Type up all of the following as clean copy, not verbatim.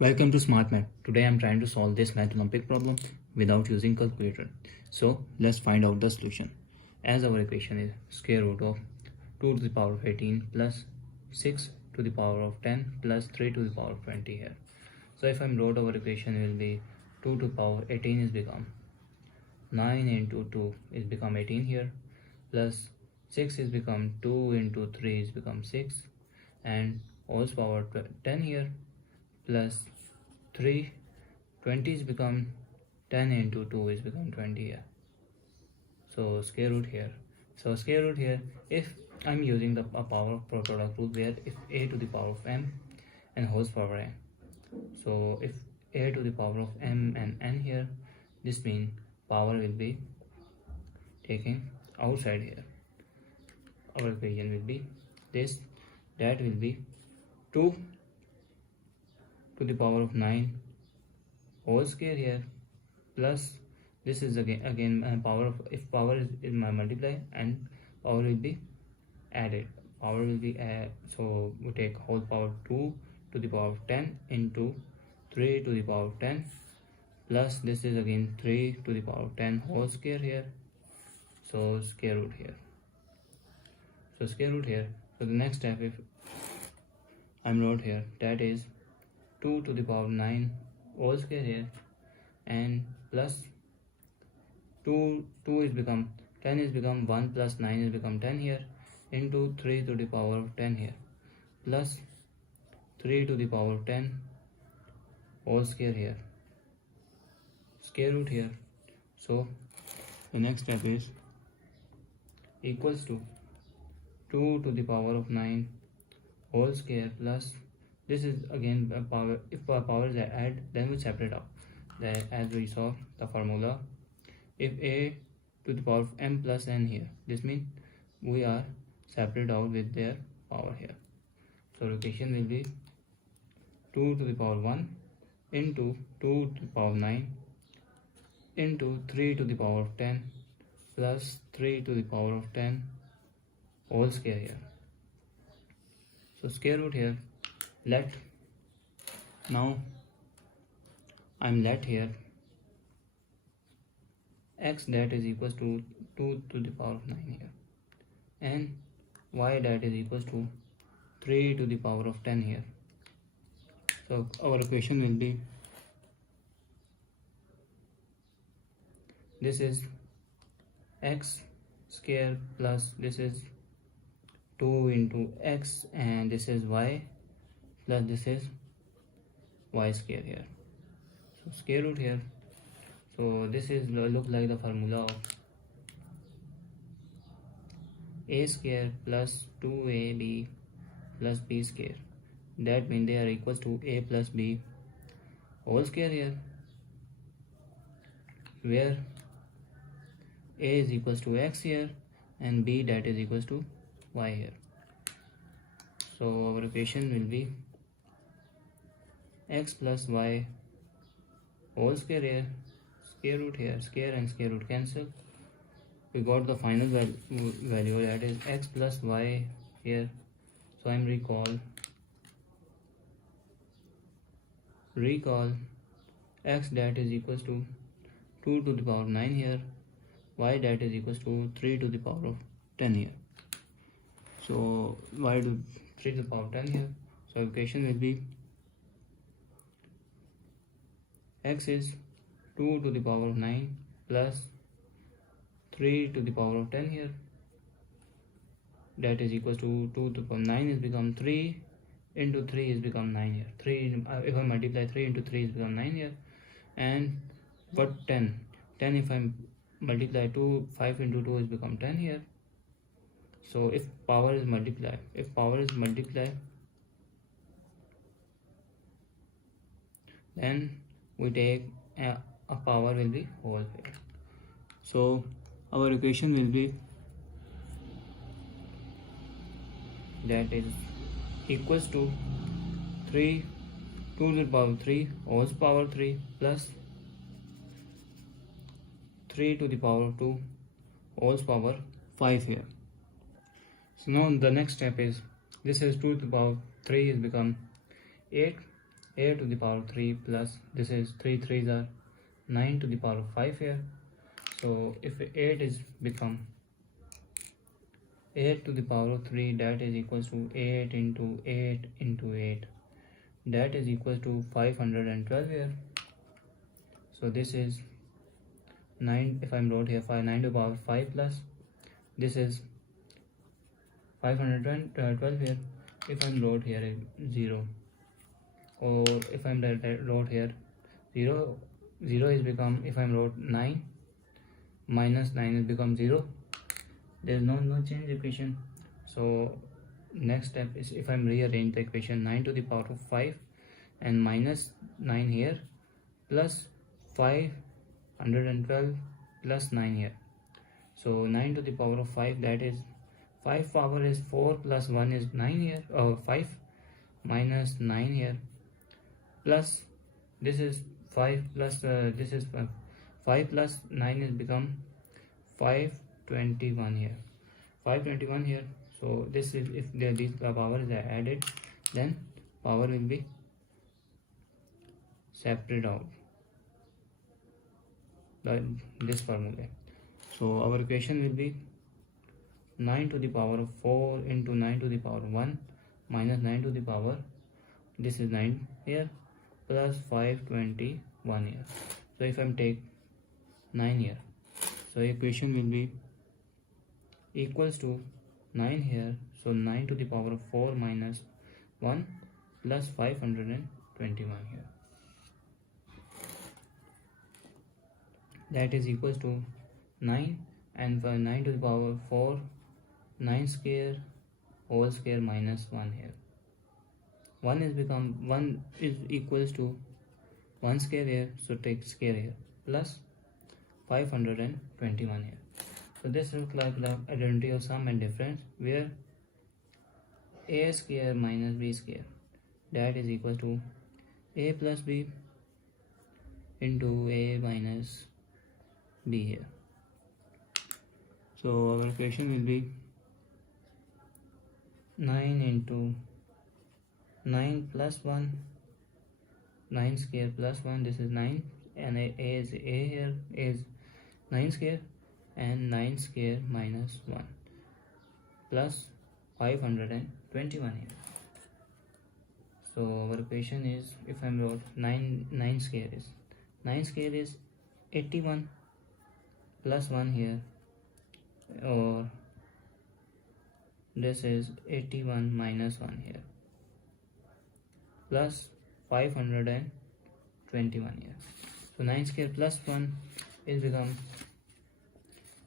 Welcome to Smart Math. Today I'm trying to solve this math Olympic problem without using calculator. So let's find out the solution. As our equation is square root of 2 to the power of 18 plus 6 to the power of 10 plus 3 to the power of 20 here. So if I'm wrote our equation will be 2 to the power 18 is become 9 into 2 is become 18 here, plus 6 is become 2 into 3 is become 6, and whole power 10 here, plus 3 20 is become 10 into 2 is become 20 here. So square root here. So square root here, if I'm using the power product rule, where if a to the power of m and whole power n, so if a to the power of m and n here, this means power will be taken outside here. Our equation will be this, that will be 2 to the power of 9 whole square here, plus this is again power of, if power is multiply and power will be added, power will be so we take whole power 2 to the power of 10 into 3 to the power of 10, plus this is again 3 to the power of 10 whole square here, so square root here. So square root here. So the next step, if I'm wrote here, that is 2 to the power of 9 whole square here, and plus 2 is become 10 is become 1 plus 9 is become 10 here, into 3 to the power of 10 here, plus 3 to the power of 10 whole square here, square root here. So the next step is equals to 2 to the power of 9 whole square, plus this is again a power, if power is add then we separate out, that as we saw the formula, if a to the power of m plus n here, this means we are separate out with their power here. So equation will be 2 to the power 1 into 2 to the power 9 into 3 to the power of 10 plus 3 to the power of 10 whole square here. So square root here, let now I'm let here x that is equals to 2 to the power of 9 here, and y that is equals to 3 to the power of 10 here. So our equation will be, this is x square plus this is 2 into x, and this is y, plus this is y square here. So square root here. So this is look like the formula of a square plus 2ab plus b square. That means they are equals to a plus b whole square here, where a is equals to x here and b that is equals to y here. So our equation will be x plus y whole square here, square root here, square and square root cancel. We got the final value, that is x plus y here. So I'm recall x that is equals to 2 to the power of 9 here, y that is equals to 3 to the power of 10 here. So y to 3 to the power of 10 here. So equation will be x is 2 to the power of 9 plus 3 to the power of 10 here, that is equals to 2 to the power 9 is become 3 into 3 is become 9 here. 3 if I multiply 3 into 3 is become 9 here, and what 10 if I multiply 5 into 2 is become 10 here. So if power is multiply, then we take a power will be whole here. So our equation will be, that is equals to 2 to the power 3 whole power 3 plus 3 to the power 2 whole power 5 here. So now the next step is, this is 2 to the power 3 is become 8 8 to the power 3 plus this is 3 3s are 9 to the power 5 here. So if 8 is become 8 to the power of 3, that is equals to 8 into 8 into 8, that is equals to 512 here. So this is 9, if I'm wrote here 9 to the power 5 plus this is 512 here. If I'm wrote here 0, or if I'm wrote here 0, 0 is become, if I'm wrote 9 minus 9 is become 0. There is no change equation. So next step is, if I'm rearrange the equation, 9 to the power of 5 and minus 9 here plus 512 plus 9 here. So 9 to the power of 5, that is 5 power is 4 plus 1 is 9 here, 5 minus 9 here plus this is 5 plus this is 5 plus 9 is become 521 here, 521 here. So this is, if this power is added, then power will be separated out by this formula. So our equation will be 9 to the power of 4 into 9 to the power 1 minus 9 to the power, this is 9 here, plus 521 here. So if I'm take 9 here, so equation will be equals to 9 here. So 9 to the power of 4 minus 1 plus 521 here, that is equals to 9, and for 9 to the power 4, 9 square whole square minus 1 here. 1 is become 1 is equals to 1 square here, so take square here, plus 521 here. So this looks like the identity of sum and difference, where a square minus b square, that is equal to a plus b into a minus b here. So our equation will be 9 into 9 plus 1, 9 square plus 1, this is 9, and a is a here is 9 square, and 9 square minus 1 plus 521 here. So our equation is, if I'm wrote 9 square is 81 plus 1 here, or this is 81 minus 1 here, plus 521 here. So 9 square plus 1 is become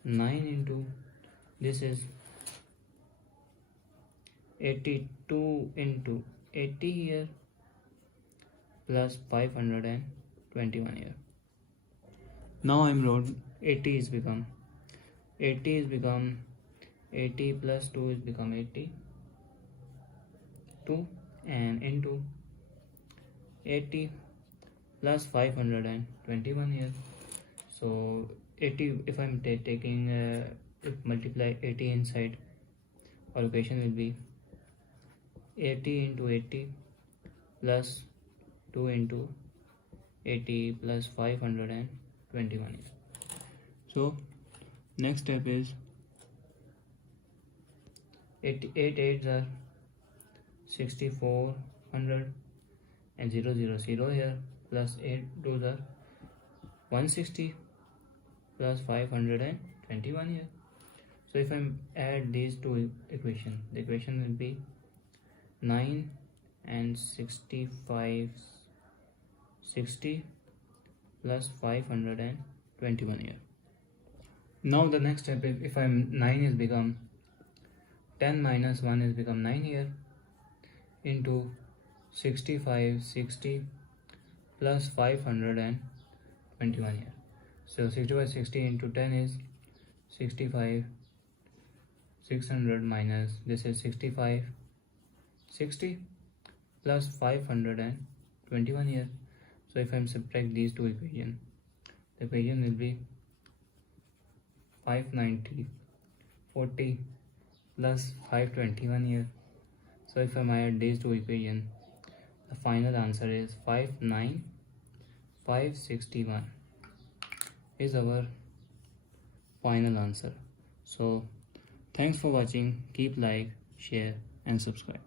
9 into, this is 82 into 80 here, plus 521 here. Now I'm wrote 80 is become 80 plus 2 is become 82, and into 80 plus 521 here. So 80, if I'm taking if multiply 80 inside, our equation will be 80 into 80 plus 2 into 80 plus 521 here. So next step is 8 8s are 6400, and 0 0 0 here, plus 8 2s are 160 plus 521 here. So if I add these two equations, the equation will be 9 and 65 60 plus 521 here. Now the next step is, if I'm 9 is become 10 minus 1 is become 9 here, into 65 60 plus 521 here. So 65 60 into 10 is 65 600 minus this is 65 60 plus 521 here. So if I'm subtract these two equations, the equation will be 590 40 plus 521 here. So if I add these two equations, The final answer is 59561 is our final answer. So thanks for watching. Keep like, share and subscribe.